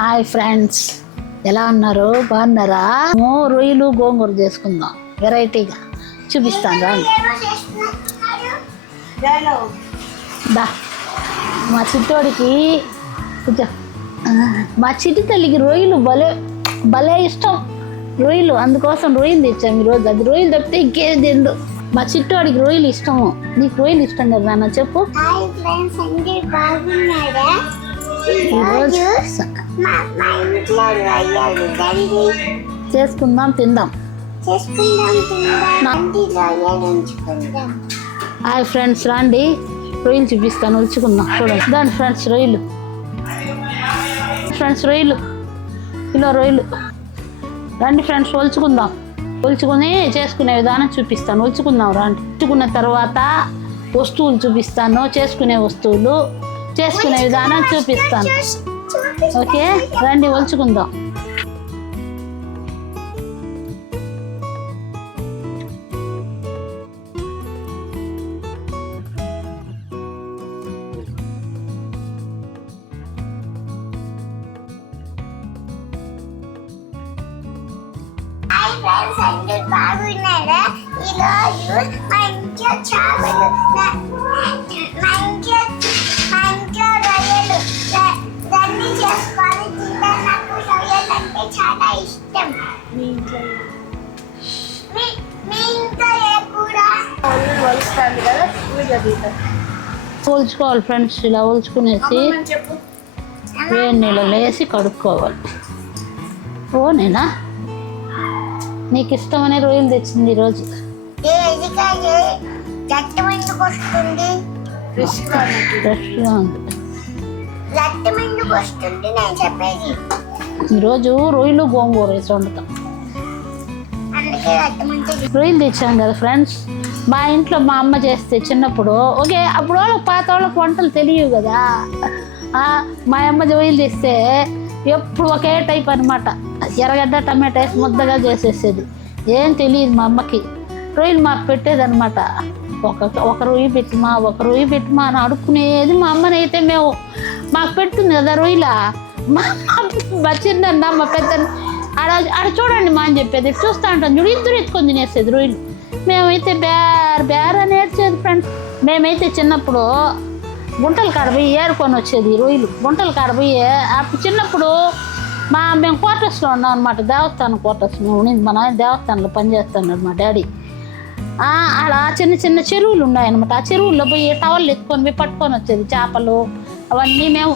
Hi friends. ఎలా ఉన్నారు? బాగున్నారా? రొయ్యలు గోంగూర చేసుకుందాం. వెరైటీగా. చూపిస్తాను రండి దా. మా చిట్టోడికి కూర్చో. ఆ, మా చిట్టి తల్లికి రొయ్యలు భలే భలే ఇష్టం. రొయ్యలు అందుకోసం రొయ్యలు తెచ్చాము ఈరోజు. అది రొయ్యలు తప్పితే ఇంకేది తిండు మా చిట్టోడికి రొయ్యలు ఇష్టము. నీకు రొయ్యలు ఇష్టం కదా నాన్న చెప్పు. ఈరోజు చేసుకుందాం తిందాం. హాయ్ ఫ్రెండ్స్ రండి. రొయ్యలు చూపిస్తాను ఉల్చుకుందాం చూడండి. దాని ఫ్రెండ్స్ రొయ్యలు. ఫ్రెండ్స్ రొయ్యలు. కిలో రొయ్యలు. రండి ఫ్రెండ్స్ ఒలుచుకుందాం. ఒలుచుకుని చేసుకునే విధానం చూపిస్తాను. ఒలుచుకుందాం రండి. ఒలుచుకున్న తర్వాత వస్తువులు చూపిస్తాను. చేసుకునే వస్తువులు. చేసుకునే విధానం చూపిస్తాను. ఓకే రండి ఒలుచుకుందాం. ఫ్రెండ్స్ అందరు బాగున్నారా? ఈరోజు మా చేపలు మీ ఇంట్లో ఒలుచుకోవాలి ఫ్రెండ్స్ ఇలా ఒలుచుకునేసి వేడి నీళ్ళలో వేసి కడుక్కోవాలి. ఓ నేనా? నీకు ఇష్టమనే రొయ్యలు తెచ్చింది ఈరోజు. ఫ్రెష్గా ఉంది ఈరోజు రొయ్యలు గోంగూర వేసి వండుతాం. రొయ్యలు తెచ్చాం కదా ఫ్రెండ్స్ మా ఇంట్లో మా అమ్మ చేస్తే చిన్నప్పుడు ఓకే అప్పుడు వాళ్ళకి పాత వాళ్ళకి వంటలు తెలియవు కదా. మా అమ్మ రొయ్యలు తెస్తే ఎప్పుడు ఒకే టైప్ అనమాట ఎర్రగడ్డ టమాటా వేసి ముద్దగా చేసేసేది. ఏం తెలియదు మా అమ్మకి. రొయ్యలు మాకు పెట్టేదనమాట ఒక ఒక రొయ్యి పెట్టుమా ఒక రొయ్యి పెట్టుమా అని అడుక్కునేది మా అమ్మనైతే మేము. మాకు పెడుతుంది కదా రొయ్యలా మా మా చిన్న మా పెద్ద ఆడ ఆడ చూడండి మా అని చెప్పేది. చూస్తూ ఉంటాం. చూడు ఇద్దరు ఎత్తుకొని తినేసేది రొయ్యలు మేమైతే బేర్ బేర్ అని ఏడ్చేది ఫ్రెండ్స్ మేమైతే చిన్నప్పుడు గుంటలు కాడ పోయి ఏరుకొని వచ్చేది రొయ్యలు గుంటలు కాడ పోయి అప్పుడు చిన్నప్పుడు మా మేము క్వార్టర్స్లో ఉన్నాం అనమాట దేవస్థానం క్వార్టర్స్ ఉండింది మా నాయన దేవస్థానంలో పనిచేస్తున్నాడు మా డాడీ. అక్కడ చిన్న చిన్న చెరువులు ఉన్నాయన్నమాట. ఆ చెరువుల్లో పోయి టవల్ ఎత్తుకొని పోయి పట్టుకొని వచ్చేది. చేపలు అవన్నీ మేము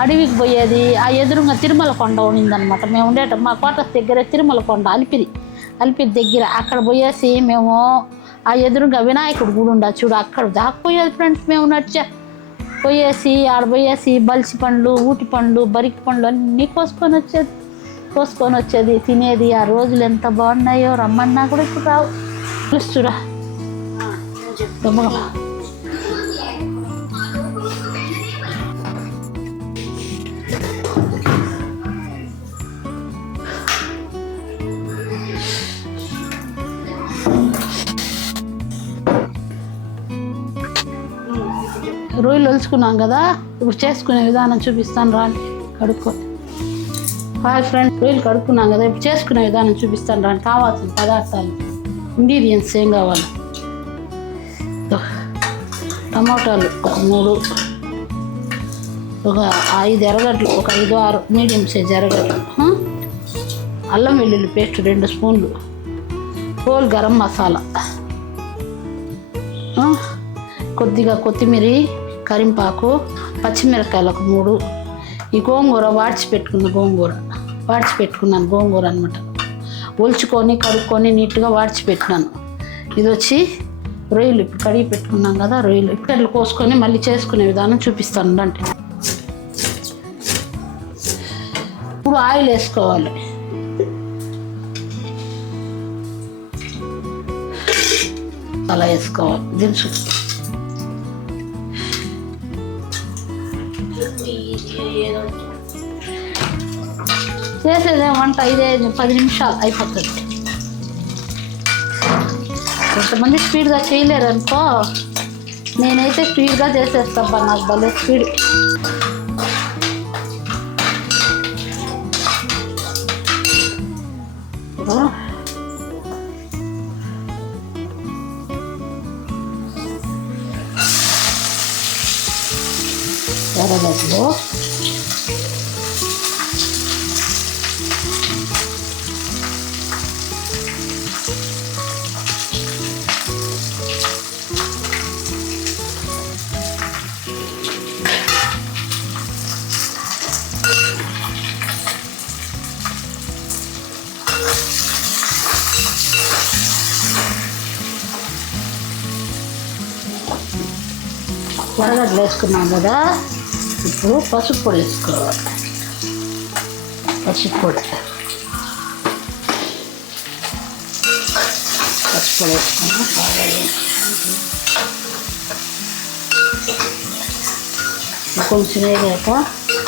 అడవికి పోయేది ఆ ఎదురుగా తిరుమల కొండ ఉన్నిందనమాట మేము ఉండేట మా క్వార్టర్స్ దగ్గర తిరుమల కొండ అలిపిరి. అలిపిరి దగ్గర అక్కడ పోయేసి మేము ఆ ఎదురుగా వినాయకుడు గుడి ఉండ చూడు అక్కడ దాకపోయేది ఫ్రెండ్స్ మేము నడిచా. పోయేసి ఆడ పోయేసి బలిసి పండ్లు ఊటి పండ్లు బరికి పండ్లు అన్నీ కోసుకొని వచ్చేది. కోసుకొని వచ్చేది తినేది. ఆ రోజులు ఎంత బాగున్నాయో రమ్మన్నా కూడా ఇప్పుడు రావు. పిలుస్తురా రొయ్యలు ఒలుచుకున్నాం కదా ఇప్పుడు చేసుకునే విధానం చూపిస్తాను రాండి కడుక్కో. హాయ్ ఫ్రెండ్ రొయ్యలు కడుక్కున్నాం కదా ఇప్పుడు చేసుకునే విధానం చూపిస్తాను రాండి కావాల్సిన పదార్థాలు ఇంగ్రీడియంట్స్ ఏం కావాలి? టమాటాలు ఒక మూడు ఒక ఐదు ఎర్రగడ్డలు ఒక ఐదు ఆరు మీడియం సైజ్ ఎర్రగడ్డలు. అల్లం వెల్లుల్లి పేస్ట్ రెండు స్పూన్లు హోల్ గరం మసాలా. కొద్దిగా కొత్తిమీర కరింపాకు పచ్చిమిరకాయలు మూడు. ఈ గోంగూర వాడ్చి పెట్టుకున్న గోంగూర. వాడ్చి పెట్టుకున్నాను గోంగూర అనమాట ఒలుచుకొని కడుక్కొని నీట్గా వాడ్చి పెట్టినాను. ఇది వచ్చి రొయ్యలు ఇప్పుడు కడిగి పెట్టుకున్నాం కదా రొయ్యలు. ఇప్పుడు కోసుకొని మళ్ళీ చేసుకునే విధానం చూపిస్తాను. అంటే ఇప్పుడు ఆయిల్ వేసుకోవాలి. అలా వేసుకోవాలి. దినుసు చేసేదేమంట ఐదే పది నిమిషాలు అయిపోతుంది. కొంతమంది స్పీడ్గా చేయలేరు అనుకో నేనైతే స్పీడ్గా చేసేస్తాబ్బా నాకు భలే స్పీడ్. ఎర్రగడ్డలు వేసుకున్నాం కదా ఇప్పుడు పసుపు పొడి వేసుకోవాలి. పసుపు పొడి. పసుపు పొడి వేసుకున్నాం బాగా కొంచెం వేగాక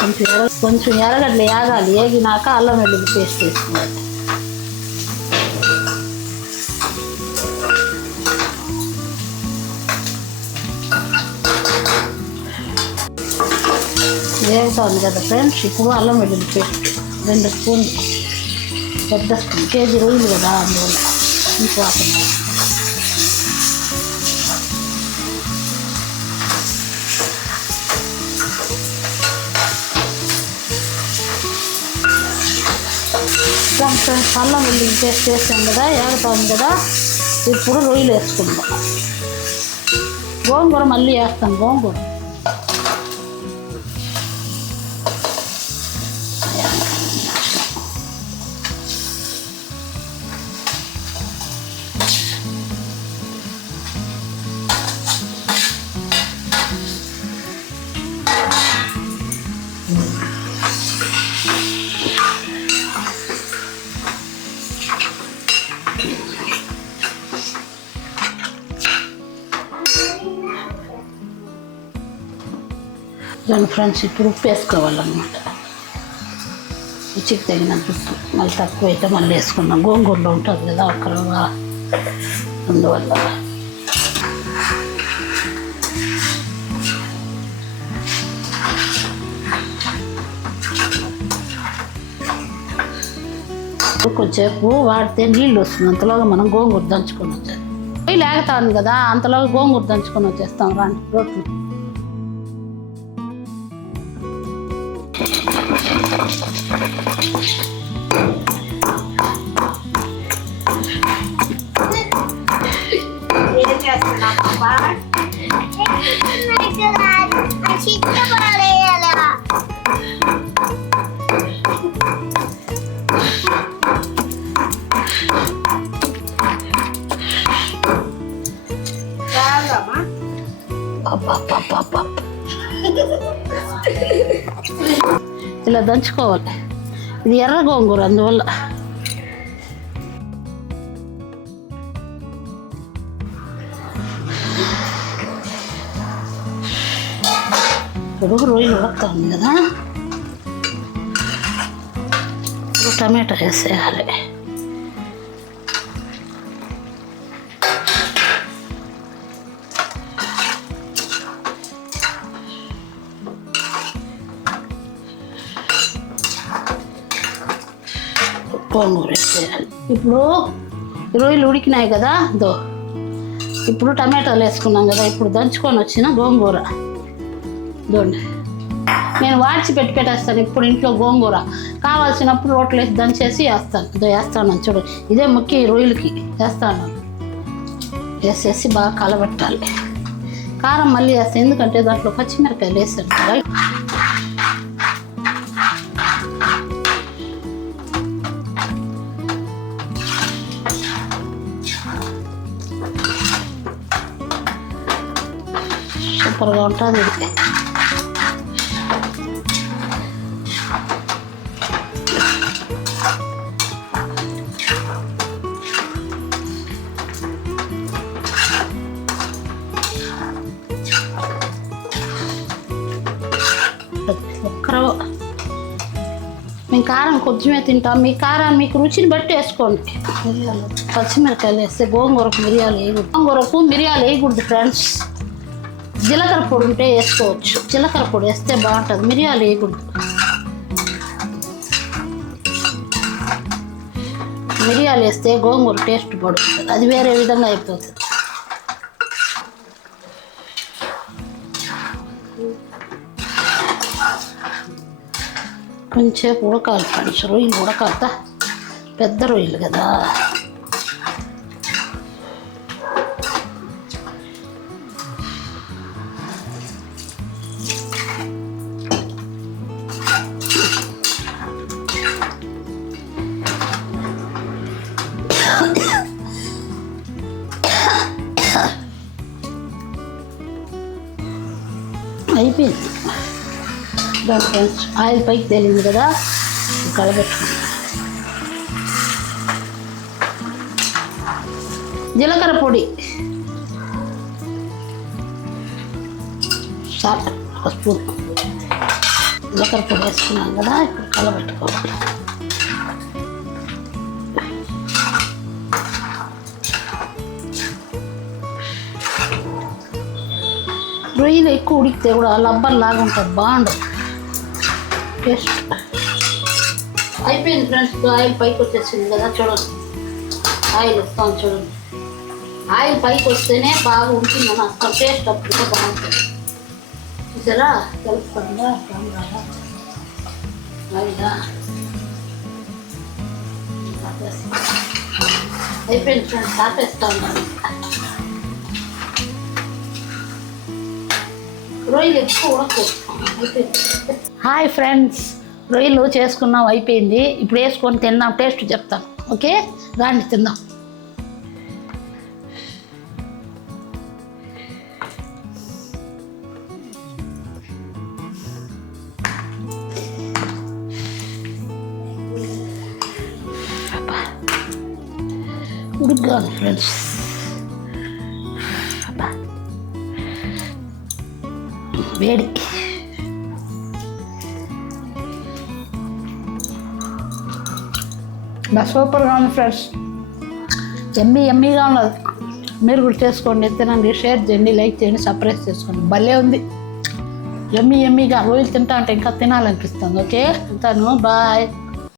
కొంచెం ఎర్ర కొంచెం ఎర్రగడ్డలు వేగాలి. వేగినాక అల్లం వెల్లుల్లి పేస్ట్ వేసుకోవాలి. వేగుతుంది కదా ఫ్రెండ్స్ ఇప్పుడు అల్లం వెల్లుల్లి పేస్ట్ రెండు స్పూన్లు పెద్ద స్పూన్ కేజీ రొయ్యలు కదా అందువల్ల ఇంకో వాసన ఇస్తాం ఫ్రెండ్స్ అల్లం వెల్లుల్లి పేస్ట్ వేసాం కదా ఏగుతుంది కదా ఇప్పుడు రొయ్యలు వేసుకుందాం గోంగూర మళ్ళీ వేస్తాం గోంగూర దాని ఫ్రెండ్స్ ఇప్పుడు ఉప్పు వేసుకోవాలన్నమాట. రుచికి తగినంత ఉప్పు మళ్ళీ తక్కువ అయితే మళ్ళీ వేసుకున్నాం. గోంగూరలో ఉంటుంది కదా ఒకరు అందువల్ల. కొంచెంసేపు వాడితే నీళ్ళు వస్తుంది. అంతలోగా మనం గోంగూర దంచుకొని వచ్చేది పొయ్యి లేగుతా ఉంది కదా అంతలోగా గోంగూర దంచుకొని వచ్చేస్తాం. రాండి రోట్లు చేస్తున్నావు పాపా చిత్తపడేయాలా చాలమ్మా అబ్బబ్బబ్బబ్బబ్బ. ఇలా దంచుకోవాలి ఇది ఎర్ర గోంగూర అందువల్ల ఇప్పుడు రొయ్యలు వస్తుంది కదా. ఇప్పుడు టమాటా వేసేయాలి. గోంగూర వేసేయాలి. ఇప్పుడు రొయ్యలు ఉడికినాయి కదా దో ఇప్పుడు టమాటాలు వేసుకున్నాం కదా ఇప్పుడు దంచుకొని వచ్చిన గోంగూర. దోండి నేను వాడిచి పెట్టి పెట్టేస్తాను ఇప్పుడు ఇంట్లో గోంగూర. కావాల్సినప్పుడు రోట్లు వేసి దంచేసి వేస్తాను. ఇదో వేస్తాను చూడు. ఇదే ముఖ్య రొయ్యలకి. వేస్తాను. వేసేసి బాగా కలబెట్టాలి. కారం మళ్ళీ వేస్తాను. ఎందుకంటే దాంట్లో పచ్చిమిరకాయలు వేసాను. కదా సూపర్గా ఉంటుంది. ఇది కారం కొంచెమే తింటాం. మీ కారం మీకు రుచిని బట్టి వేసుకోండి. మిరియాలు పచ్చిమిరకాయలు వేస్తే గోంగూరకు మిరియాలు వేయకూడదు. గోంగూరకు మిరియాలు వేయకూడదు ఫ్రెండ్స్ జీలకర్ర పొడి ఉంటే వేసుకోవచ్చు. జీలకర్ర పొడి వేస్తే బాగుంటుంది. మిరియాలు వేయకూడదు. మిరియాలు వేస్తే గోంగూర టేస్ట్ పడుతుంది. అది వేరే విధంగా అయిపోతుంది. కొంచెం ఉడకాలి ఫ్రెండ్స్ రొయ్యలు ఉడకాలతా పెద్ద రొయ్యలు కదా అయిపోయింది దాని ఫ్రెండ్స్ ఆయిల్ పైకి తేలింది కదా కలబెట్టుకున్నాం జీలకర్ర పొడి సాల్ట్ ఒక స్పూన్ జీలకర్ర పొడి వేసుకున్నాం కదా ఇప్పుడు కలబెట్టుకోవాలి రొయ్యలు ఎక్కువ ఉడికితే కూడా లబ్బర్ లాగా ఉంటుంది బాగుండదు టేస్ట్ అయిపోయింది ఫ్రెండ్స్ ఆయిల్ పైకి వచ్చేసింది కదా చూడండి ఆయిల్ వస్తాను చూడండి ఆయిల్ పైకి వస్తేనే బాగా ఉంటుంది మన అక్కడ టేస్ట్ అప్పుడు బాగుంటుంది చూసారా కలుపుకుండా అయిపోయింది ఫ్రెండ్స్ ఆపేస్తా ఉన్నాను రొయ్యలు ఎక్కువ హాయ్ ఫ్రెండ్స్ రొయ్యలు చేసుకున్నాం అయిపోయింది. ఇప్పుడు వేసుకొని తిందాం టేస్ట్ చెప్తాం ఓకే? రాండి తిందాం. అబ్బా. ఫ్రెండ్స్. వేడి. బా సూపర్గా ఉంది ఫ్రెండ్స్. ఎమ్మీ ఎమ్మీగా ఉన్నది. మీరు కూడా చేసుకోండి తినండి షేర్ చేయండి లైక్ చేయండి సర్ప్రైజ్ చేసుకోండి. భలే ఉంది. ఎమ్మి ఎమ్మీగా. రోజు తింటా అంటే ఇంకా తినాలనిపిస్తుంది. ఓకే? అంతాను బాయ్.